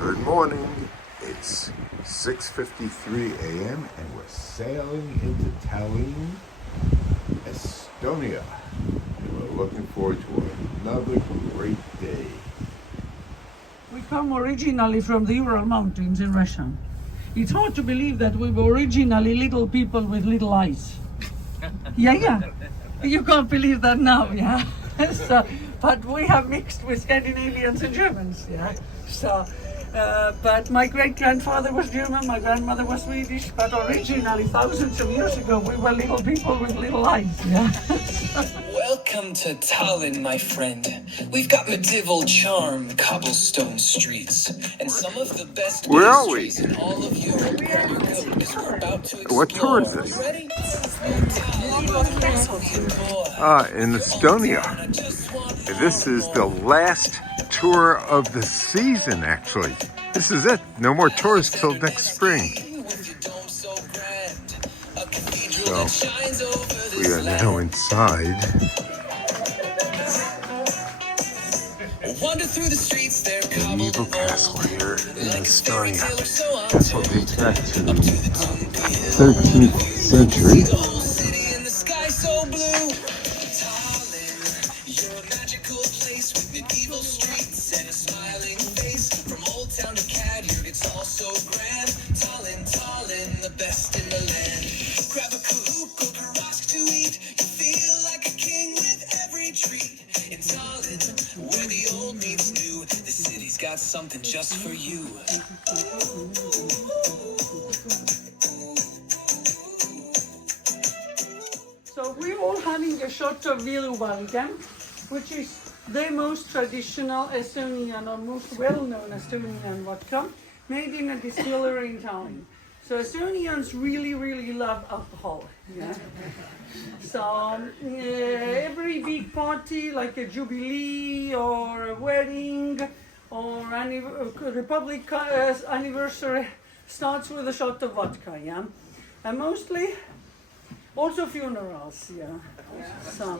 Good morning. It's 6:53 a.m. and we're sailing into Tallinn, Estonia. And we're looking forward to another great day. We come originally from the Ural Mountains in Russia. It's hard to believe that we were originally little people with little eyes. Yeah. You can't believe that now, yeah? But we have mixed with Scandinavians and Germans, yeah? But my great-grandfather was German, my grandmother was Swedish, but originally, thousands of years ago, we were little people with little eyes, yeah? Welcome to Tallinn, my friend. We've got medieval charm, cobblestone streets, and some of the best Where are we? pastries in all of Europe. Grab your coat, 'cause we're about to explore. What tour is this? You ready? In Estonia. This is the last tour of the season, actually. This is it. No more tours till next spring. So, we are now inside. Wander through the streets, they're The medieval castle here in Estonia. Castle dates back to the 13th century. the whole city in the sky so blue. Tallinn, you're a magical place with medieval streets and a smiling face. From old town to Cadyard, it's all so grand. Tallinn, Tallinn, the best in the land. Grab a kahoot or karask to eat. You feel like a king with every treat. In Tallinn, where the old meets new, the city's got something just for you. So we're all having a shot of Viluvalge, which is the most traditional Estonian or most well-known Estonian vodka, made in a distillery in Tallinn. So Estonians really love alcohol. Yeah. So every big party, like a jubilee or a wedding or republic anniversary, starts with a shot of vodka. Yeah, and mostly. Also funerals, yeah. So,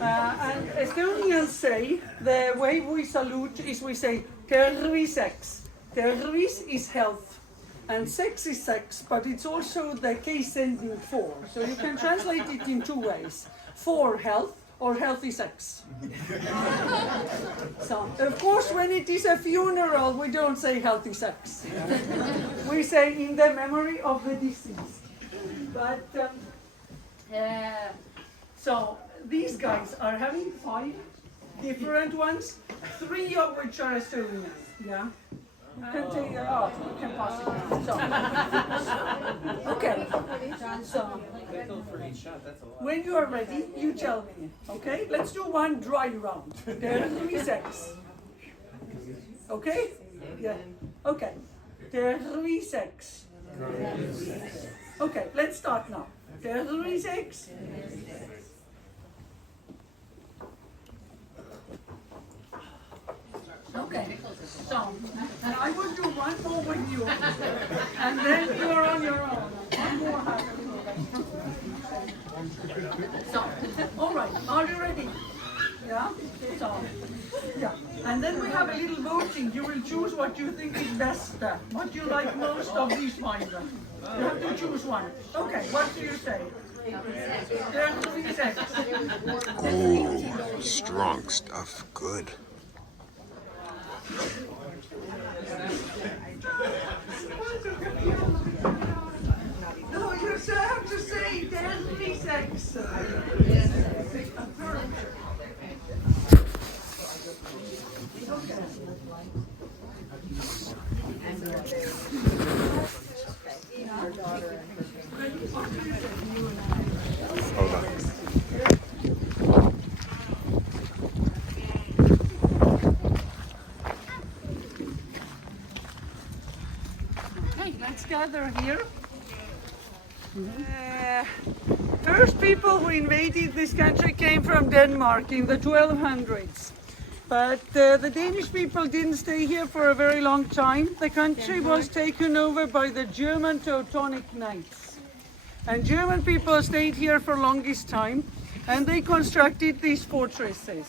and Estonians say, the way we salute is we say terviseks. Tervis is health, and sex is sex, but it's also the case ending for. So you can translate it in two ways, for health or healthy sex. So, of course, when it is a funeral, we don't say healthy sex. We say in the memory of the deceased. But, so these guys are having 5 different ones, 3 of which are Estonian. Yeah, you can take it off. You can pass it down. So, okay. So when you are ready, you tell me. Okay, let's do one dry round. There are 3 sets. Okay? Yeah. Okay. There are 3 sets. Okay, let's start now. Terviseks. Okay, so, and I will do one more with you, and then you are on your own. One more So, all right, are you ready? Yeah? So, yeah. And then we have a little voting. You will choose what you think is best, what you like most of these 5. You have to choose one. Okay, what do you say? There are 3 sets. Oh, strong stuff. Good. No, you have to say there are 3 sets. Hold on. Okay, let's gather here. First people who invaded this country came from Denmark in the 1200s. But the Danish people didn't stay here for a very long time. The country was taken over by the German Teutonic Knights. And German people stayed here for longest time, and they constructed these fortresses.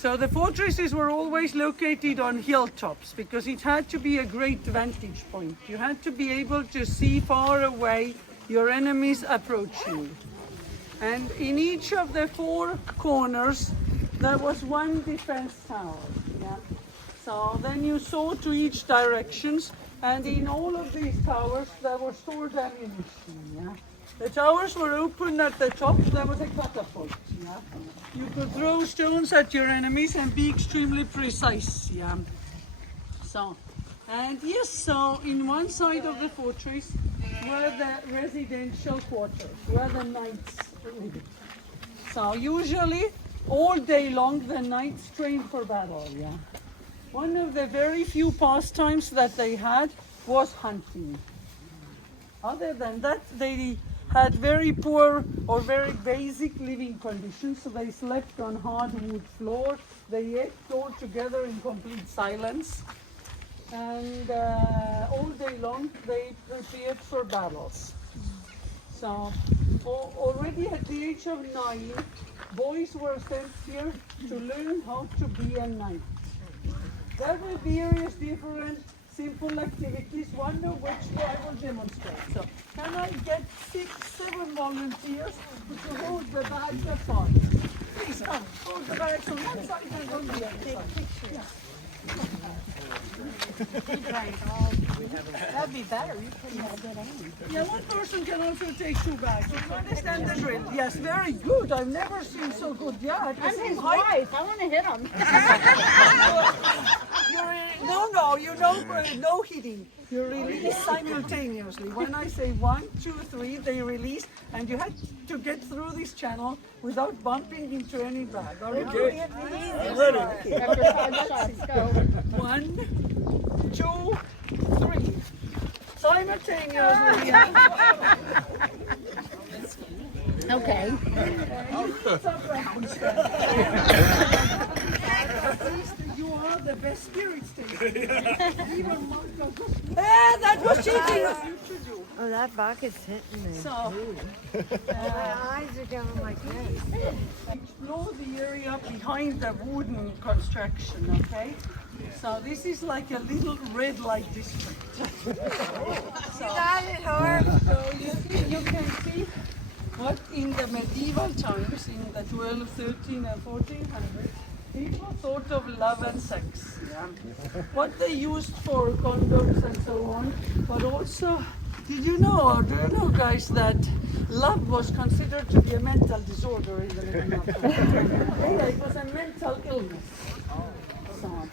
So the fortresses were always located on hilltops because it had to be a great vantage point. You had to be able to see far away your enemies approaching. And in each of the four corners, there was one defense tower. Yeah? So then you saw to each directions, and in all of these towers, there was stored ammunition. Yeah? The towers were open at the top, there was a catapult. Yeah? You could throw stones at your enemies and be extremely precise. Yeah? So in one side of the fortress were the residential quarters, where the knights lived. So usually, all day long, the knights trained for battle. Yeah? One of the very few pastimes that they had was hunting. Other than that, they had very poor or very basic living conditions. So they slept on hardwood floor. They ate all together in complete silence. And all day long they prepared for battles. So already at the age of 9, boys were sent here to learn how to be a knight. There were various different simple activities, one of which I will demonstrate. So, can I get 6-7 volunteers to hold the bags apart? Please come, hold the bags on one side and on the other side. Yeah. That'd be better. You couldn't have that on. Yeah, one person can also take 2 bags. You understand the drill? Yes, very good. I've never seen so good. Yeah, at the I'm same his height. wife. I want to hit him. No hitting. You release simultaneously. When I say 1, 2, 3, they release, and you have to get through this channel without bumping into any bag. Okay. I'm ready. After 5 shots, go. 1, 2, 3. Simultaneously. Okay. You are the best spirit Even Marco. That was cheating. Oh, that bucket's hitting me. So, My eyes are going like this. explore the area behind the wooden construction, okay? So this is like a little red light district. You got it, Harv. So you can see what in the medieval times, in the 12, 13 and 1400s, people thought of love and sex. Yeah? What they used for condoms and so on, but also, do you know guys, that love was considered to be a mental disorder in the medieval times? Yeah, it was a mental illness. So,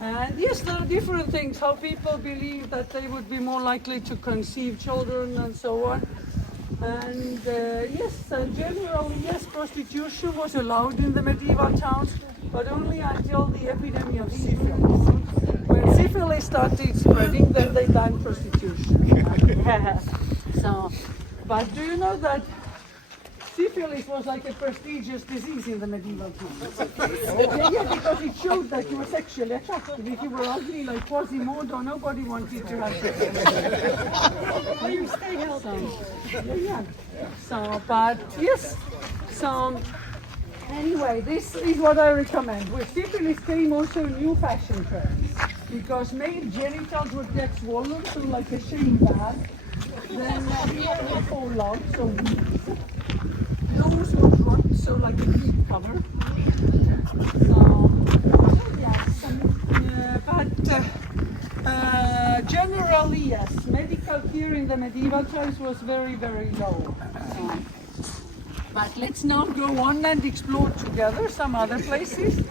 and yes, there are different things, how people believe that they would be more likely to conceive children and so on. And generally, yes, prostitution was allowed in the medieval towns, but only until the epidemic of syphilis. When syphilis started spreading, then they banned prostitution. So, but do you know that syphilis was like a prestigious disease in the medieval times? Yeah, because it showed that you were sexually attractive. If you were ugly like Quasimodo, nobody wanted to have sex. You stay healthy. Yeah. So, but yes. So, anyway, this is what I recommend. With syphilis came also new fashion trends, because male genitals would get swollen through like a shame bag. Then hair would fall out, so weeds. Nose would rot, so like a heat cover. So, yes. Generally, yes, medical care in the medieval times was very, very low. But let's now go on and explore together some other places.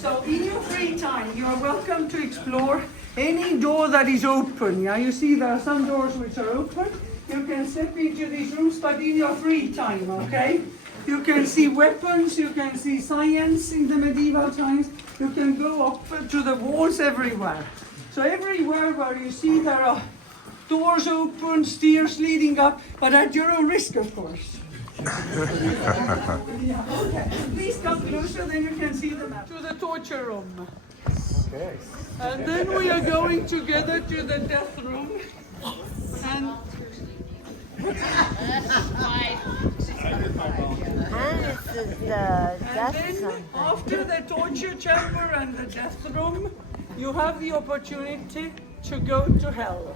So in your free time, you are welcome to explore any door that is open. Yeah, you see there are some doors which are open. You can step into these rooms, but in your free time, okay? You can see weapons, you can see science in the medieval times. You can go up to the walls everywhere. So everywhere where you see there are doors open, stairs leading up, but at your own risk, of course. Yeah, okay. Please come closer, then you can see the map. To the torture room. Okay. And then we are going together to the death room. And This is the And death then something. after the torture chamber and the death room, you have the opportunity to go to hell.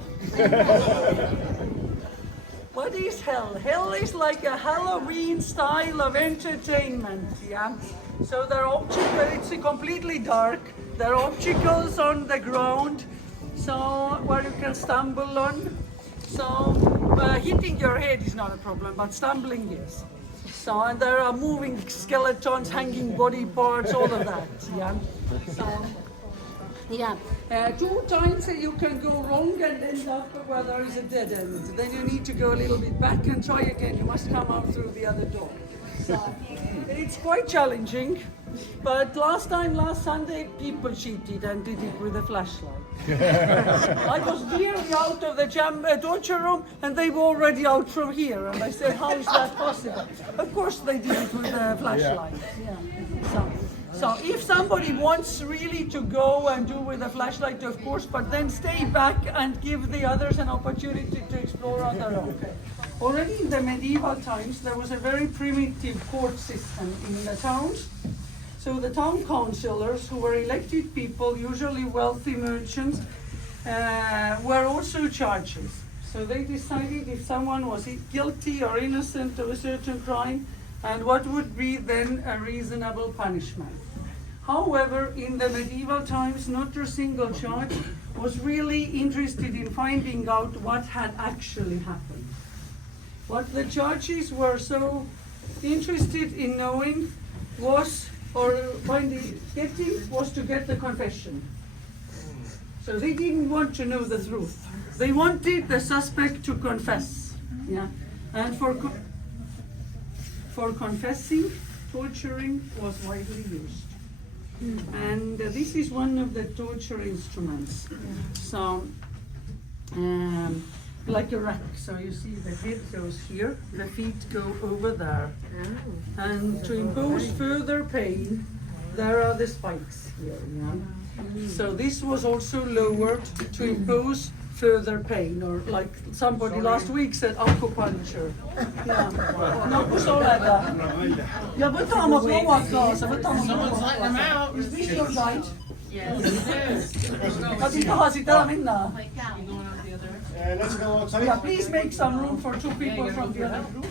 What is hell? Hell is like a Halloween style of entertainment, yeah? So there are obstacles, it's completely dark. There are obstacles on the ground, so where you can stumble on. So hitting your head is not a problem, but stumbling is. So, and there are moving skeletons, hanging body parts, all of that, yeah? So, yeah. 2 times you can go wrong and end up where there is a dead end. Then you need to go a little bit back and try again. You must come out through the other door. So, it's quite challenging. But last Sunday, people cheated and did it with a flashlight. I was nearly out of the torture room and they were already out from here. And I said, how is that possible? Of course they did it with a flashlight. Yeah. So if somebody wants really to go and do with a flashlight, of course, but then stay back and give the others an opportunity to explore on their own. Already in the medieval times, there was a very primitive court system in the towns. So the town councillors, who were elected people, usually wealthy merchants, were also judges. So they decided if someone was guilty or innocent of a certain crime, and what would be then a reasonable punishment. However, in the medieval times, not a single judge was really interested in finding out what had actually happened. What the judges were so interested in knowing was, or was to get the confession. So they didn't want to know the truth. They wanted the suspect to confess. Yeah, and for confessing, torturing was widely used. And this is one of the torture instruments. So, like a rack. So you see the head goes here, the feet go over there. And to impose further pain, there are the spikes here. Yeah? So this was also lowered to impose further pain, or like somebody last week said, acupuncture. Ja, võtame lauad kaasa, võtame lauad kaasa. Is this your guide? Yes. Kas ei taha siit ära minna? Yeah, please make some room for 2 people from the other group.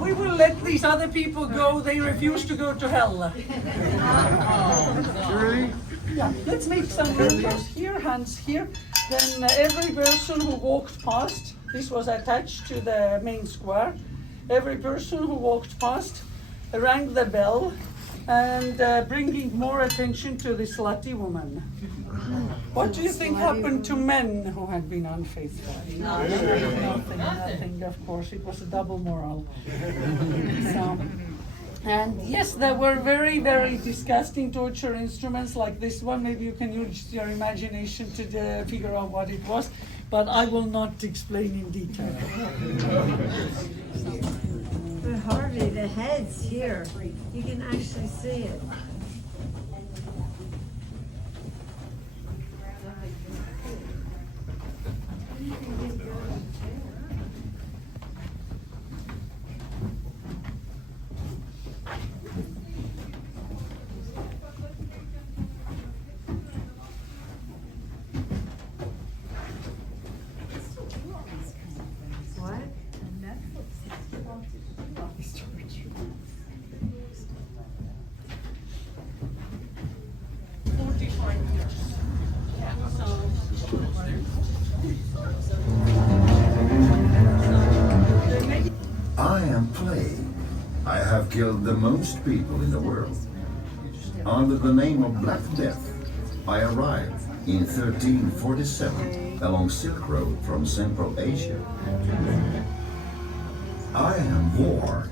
We will let these other people go. They refuse to go to hell. Really? Yeah, let's make some room first here, hands here. Then every person who walked past, this was attached to the main square. Every person who walked past rang the bell and bringing more attention to this slutty woman. What do you think happened to men who had been unfaithful? Nothing, of course. It was a double moral. So, and yes, there were very, very disgusting torture instruments like this one. Maybe you can use your imagination to figure out what it was, but I will not explain in detail. But Harvey, the head's here. You can actually see it. What? 45 years. I am Plague. I have killed the most people in the world. Under the name of Black Death, I arrived in 1347 along Silk Road from Central Asia. I am War.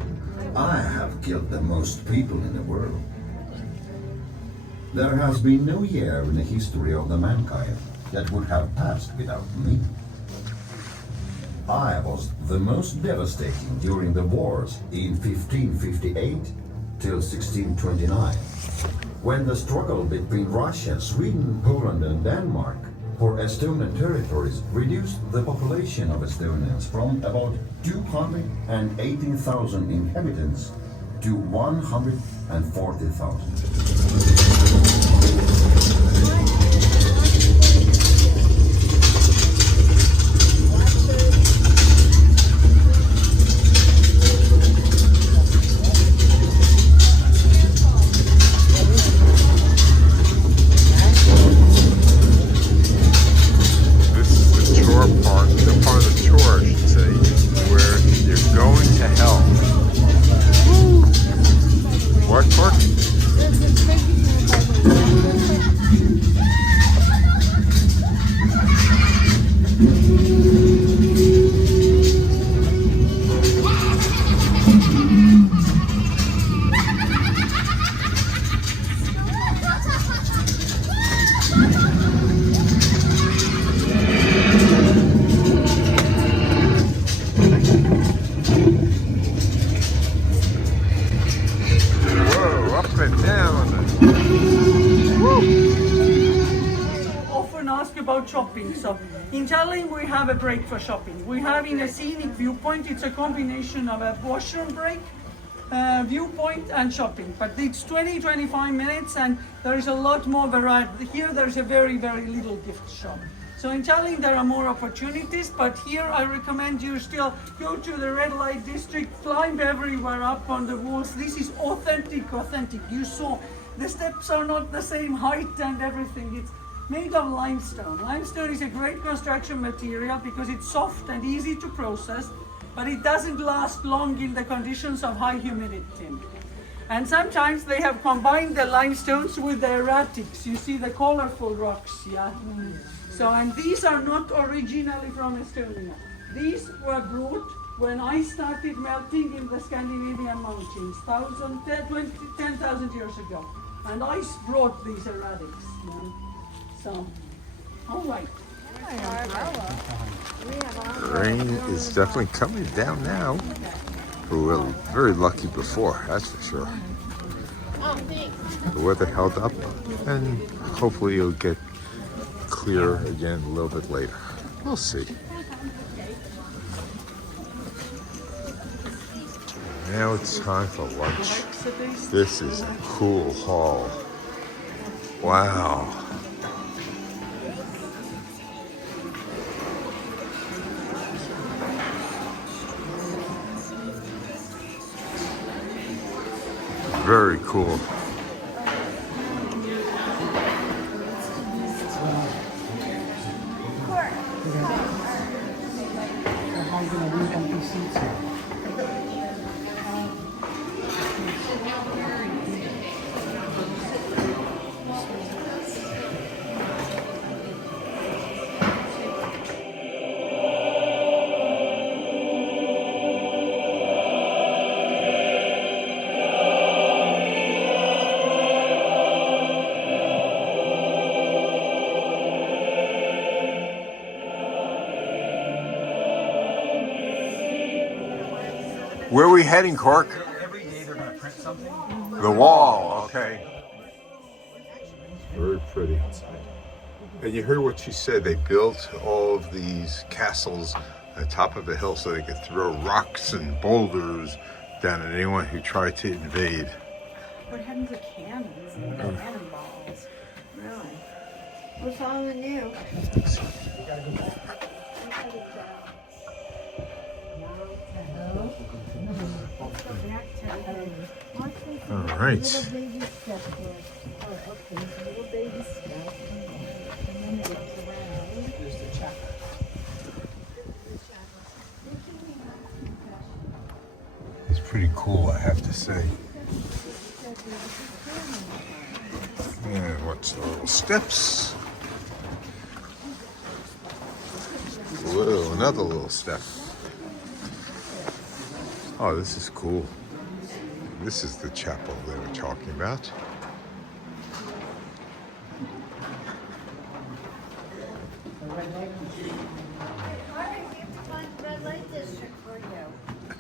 I have killed the most people in the world. There has been no year in the history of the mankind that would have passed without me. I was the most devastating during the wars in 1558 till 1629, when the struggle between Russia, Sweden, Poland and Denmark for Estonian territories reduced the population of Estonians from about 218,000 inhabitants to 140,000. Shopping. So in Tallinn we have a break for shopping. We have in a scenic viewpoint, it's a combination of a washroom break, viewpoint and shopping. But it's 20-25 minutes and there is a lot more variety. Here there's a very little gift shop. So in Tallinn there are more opportunities, but here I recommend you still go to the red light district, climb everywhere up on the walls. This is authentic. You saw the steps are not the same height and everything. It's made of limestone. Limestone is a great construction material because it's soft and easy to process, but it doesn't last long in the conditions of high humidity. And sometimes they have combined the limestones with the erratics. You see the colorful rocks, yeah? So, and these are not originally from Estonia. These were brought when ice started melting in the Scandinavian mountains 10,000 years ago. And ice brought these erratics. Yeah? So, all right. Rain is definitely coming down now. We were very lucky before, that's for sure. The weather held up, and hopefully it'll get clear again a little bit later. We'll see. Now it's time for lunch. This is a cool hall. Wow. Very cool. Where are we heading, Cork? Every day they're going to print something. The wall, okay. Very pretty. And you heard what she said. They built all of these castles on the top of a hill so they could throw rocks and boulders down at anyone who tried to invade. What happened to cannons and cannonballs? Really? What's following you? All right. Little baby step here. Oh, okay. Little baby step. And then it goes around. There's the chapel. It's pretty cool, I have to say. And what's the little steps? Whoa, another little step. Oh, this is cool. This is the chapel they were talking about.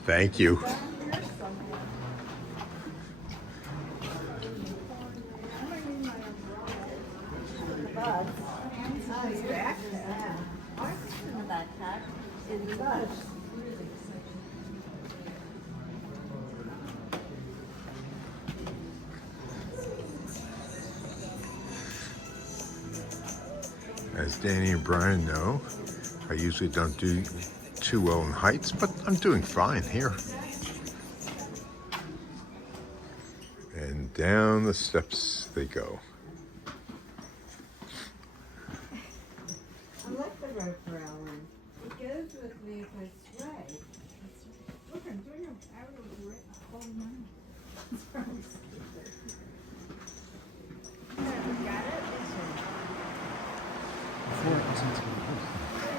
Thank you. As Danny and Brian know, I usually don't do too well in heights, but I'm doing fine here. And down the steps they go. I like the rope for Ellen. It goes with me if I sway. Look, I'm doing a arrow right all night. It's very stupid. Got it?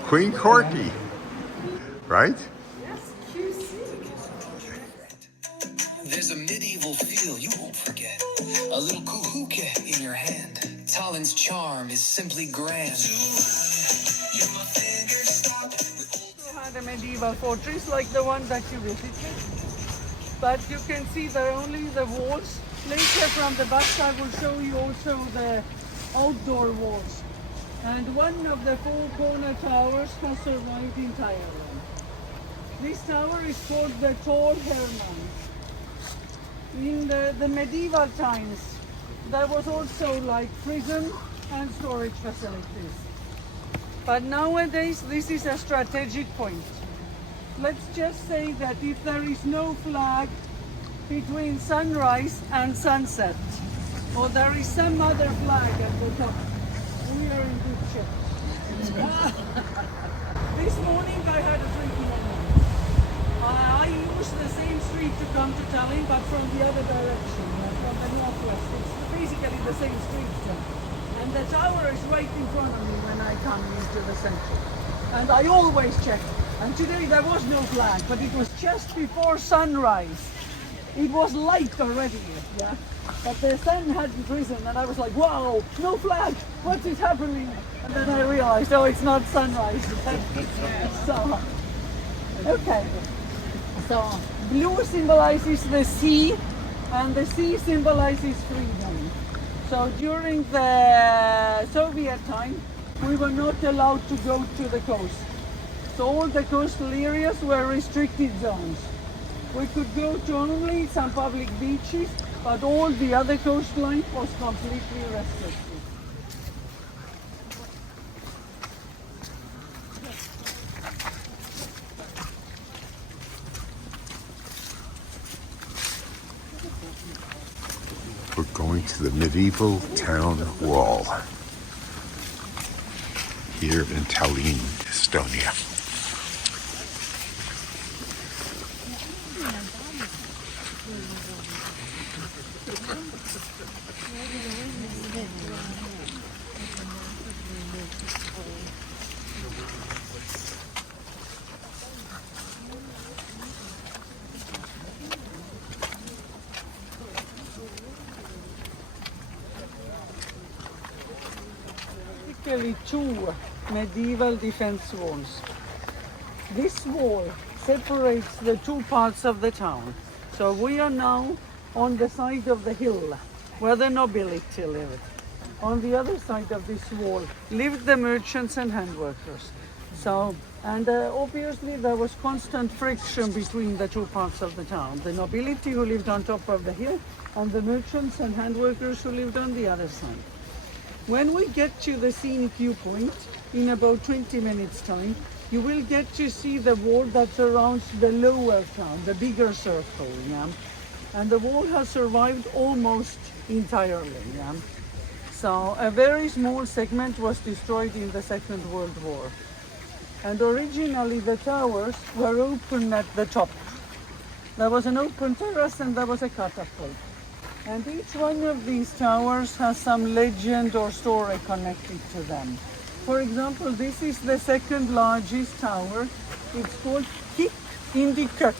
Queen Corky, right? Yes, QC. There's a medieval feel you won't forget. A little kuhuke in your hand. Tallinn's charm is simply grand. Had a medieval fortress like the one that you visited, but you can see there are only the walls. Later from the back I will show you also the outdoor walls. And one of the four corner towers has survived entirely. This tower is called the Tall Herman. In the medieval times, there was also like prison and storage facilities. But nowadays, this is a strategic point. Let's just say that if there is no flag between sunrise and sunset, or there is some other flag at the top, we are in good shape. This morning I had a drinking moment. I used the same street to come to Tallinn, but from the other direction, from the northwest. It's basically the same street. And the tower is right in front of me when I come into the center. And I always check. And today there was no flag, but it was just before sunrise. It was light already, yeah. But the sun hadn't risen, and I was like, wow, no flag, what is happening? And then I realized, oh, it's not sunrise yet. So, okay. So, blue symbolizes the sea, and the sea symbolizes freedom. So during the Soviet time, we were not allowed to go to the coast. So all the coastal areas were restricted zones. We could go to only some public beaches, but all the other coastline was completely restricted. We're going to the medieval town wall here in Tallinn, Estonia. Basically two medieval defense walls. This wall separates the two parts of the town. So we are now on the side of the hill where the nobility lived. On the other side of this wall lived the merchants and handworkers. So, and obviously there was constant friction between the two parts of the town. The nobility who lived on top of the hill and the merchants and handworkers who lived on the other side. When we get to the scenic viewpoint in about 20 minutes time, you will get to see the wall that surrounds the lower town, the bigger circle, yeah? And the wall has survived almost entirely, yeah? So a very small segment was destroyed in the Second World War. And originally the towers were open at the top. There was an open terrace and there was a catapult. And each one of these towers has some legend or story connected to them. For example, this is the second largest tower. It's called Kik in the Kök,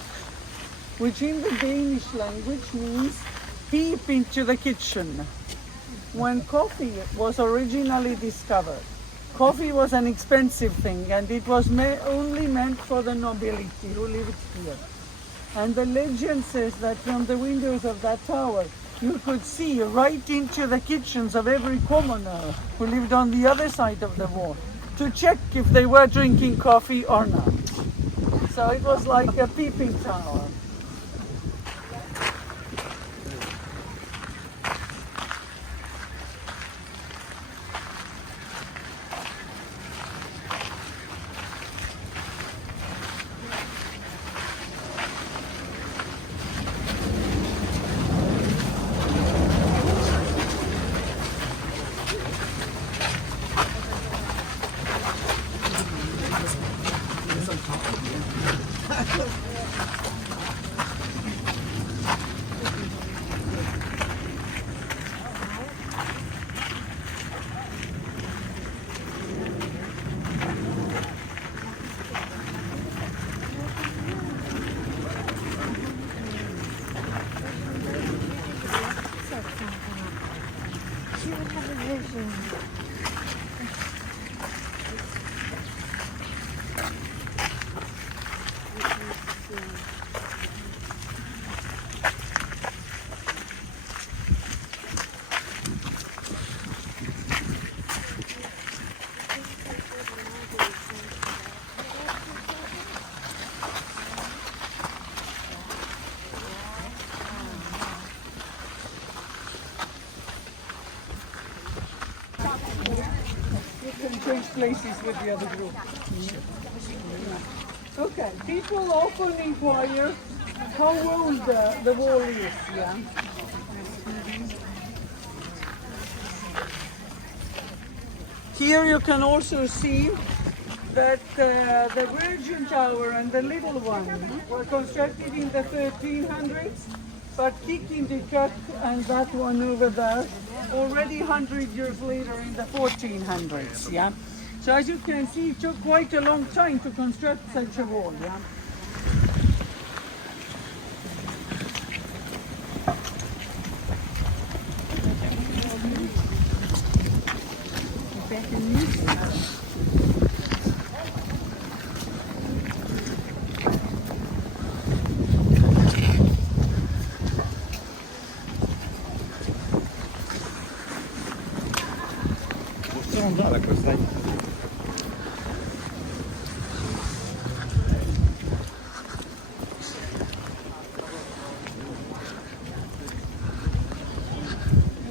which in the Danish language means peep into the kitchen. When coffee was originally discovered, coffee was an expensive thing and it was only meant for the nobility who lived here. And the legend says that from the windows of that tower, you could see right into the kitchens of every commoner who lived on the other side of the wall to check if they were drinking coffee or not. So it was like a peeping tower. Change places with the other group. Okay, people often inquire how old the wall is, yeah? Here you can also see that the Virgin Tower and the little one were constructed in the 1300s, but Kikindikat and that one over there already 100 years later in the 1400s, yeah? So as you can see, it took quite a long time to construct such a wall, yeah?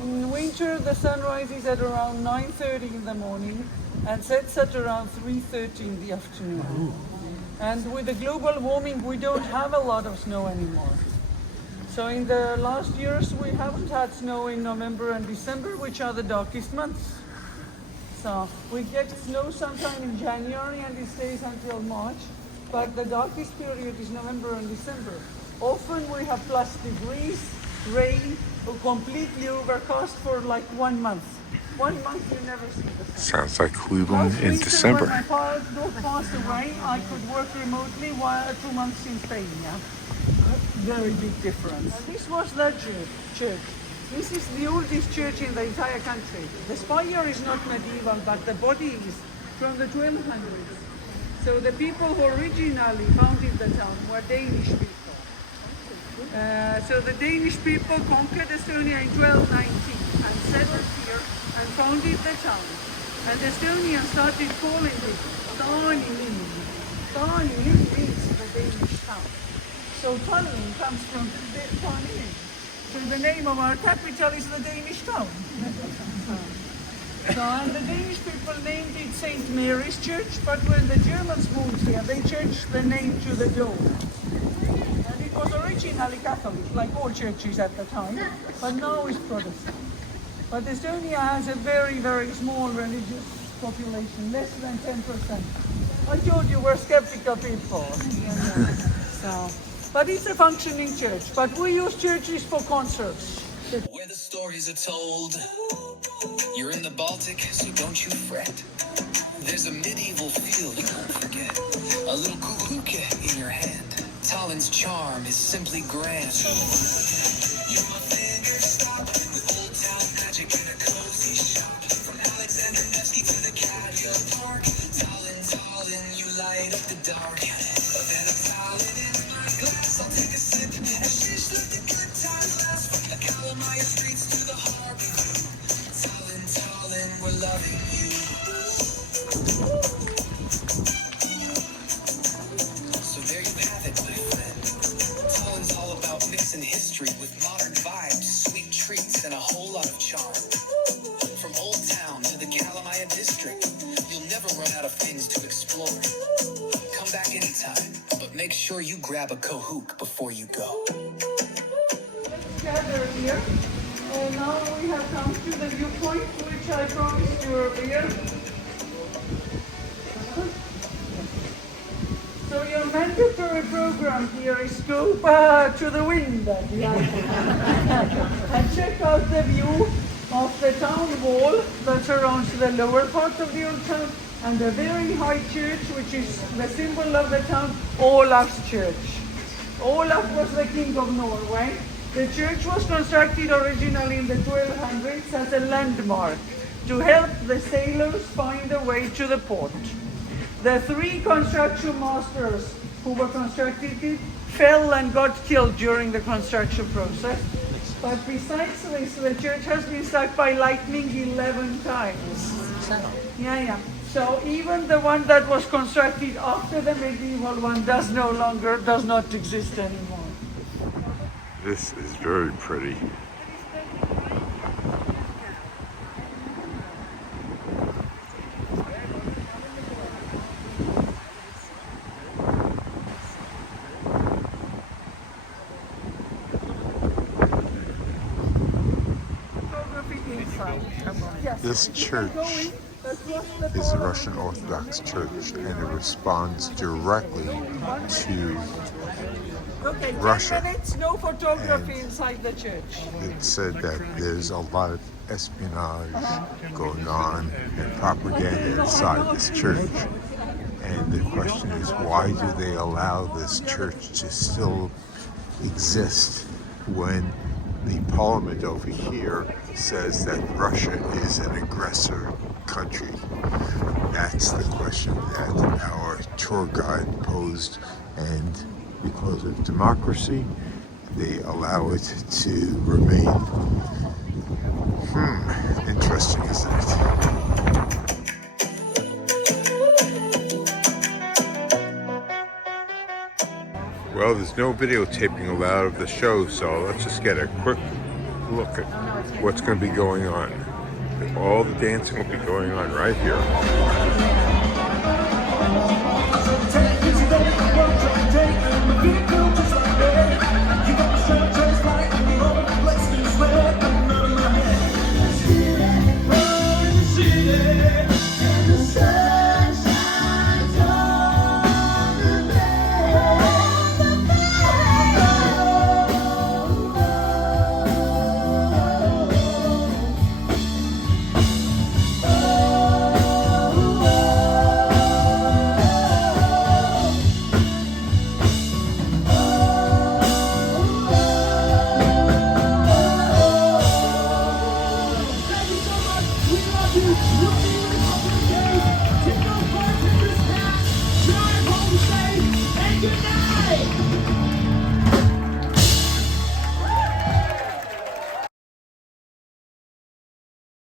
In winter, the sun rises at around 9:30 in the morning and sets at around 3:30 in the afternoon. And with the global warming, we don't have a lot of snow anymore. So in the last years, we haven't had snow in November and December, which are the darkest months. So we get snow sometime in January and it stays until March, but the darkest period is November and December. Often we have plus degrees, rain, or completely overcast for like 1 month. 1 month you never see the sun. Sounds like Cleveland Last in winter, December. when my father passed away, I could work remotely while 2 months in Spain, yeah? Very big difference. This was the church. This is the oldest church in the entire country. The spire is not medieval, but the body is from the 1200s. So the people who originally founded the town were Danish people. So the Danish people conquered Estonia in 1219 and settled here and founded the town. And Estonians started calling it Tallinn. Tallinn means the Danish town. So Tallinn comes from Tallinn. So the name of our capital is the Danish town. So, and the Danish people named it St. Mary's Church, but when the Germans moved here, they changed the name to the Dome. And it was originally Catholic, like all churches at the time, but now it's Protestant. But Estonia has a very, very small religious population, less than 10%. I told you we're skeptical people. So, but it's a functioning church, but we use churches for concerts. Where the stories are told. You're in the Baltic, so don't you fret. There's a medieval feel you won't forget. A little kukuke in your hand. Tallinn's charm is simply grand. You're my finger stop with old town magic in a cozy shop. From Alexander Nevsky to the Catio Park. Tallinn, you light up the dark. Then a Tallinn in my glass, I'll take a loving you. So there you have it, my friend. Tallinn's all about mixing history with modern vibes, sweet treats, and a whole lot of charm. From Old Town to the Kalamaya district, you'll never run out of things to explore. Come back anytime, but make sure you grab a Kahoot before you go. Let's gather here. And now we have come to the viewpoint which I promised you earlier. So your mandatory program here is go to the window and check out the view of the town wall that surrounds the lower part of the old town and the very high church which is the symbol of the town, Olaf's church. Olaf was the king of Norway. The church was constructed originally in the 1200s as a landmark to help the sailors find a way to the port. The 3 construction masters who were constructing it fell and got killed during the construction process. But besides this, the church has been struck by lightning 11 times. Yeah. So even the one that was constructed after the medieval one does not exist anymore. This is very pretty. This church is the Russian Orthodox Church, and it responds directly to Okay, Russia. 10 minutes, no photography inside the church. It said that there's a lot of espionage going on and propaganda inside this church. And the question is, why do they allow this church to still exist when the parliament over here says that Russia is an aggressor country? That's the question that our tour guide posed, and because of democracy, they allow it to remain. Interesting, isn't it? Well, there's no videotaping allowed of the show, so let's just get a quick look at what's going to be going on. All the dancing will be going on right here.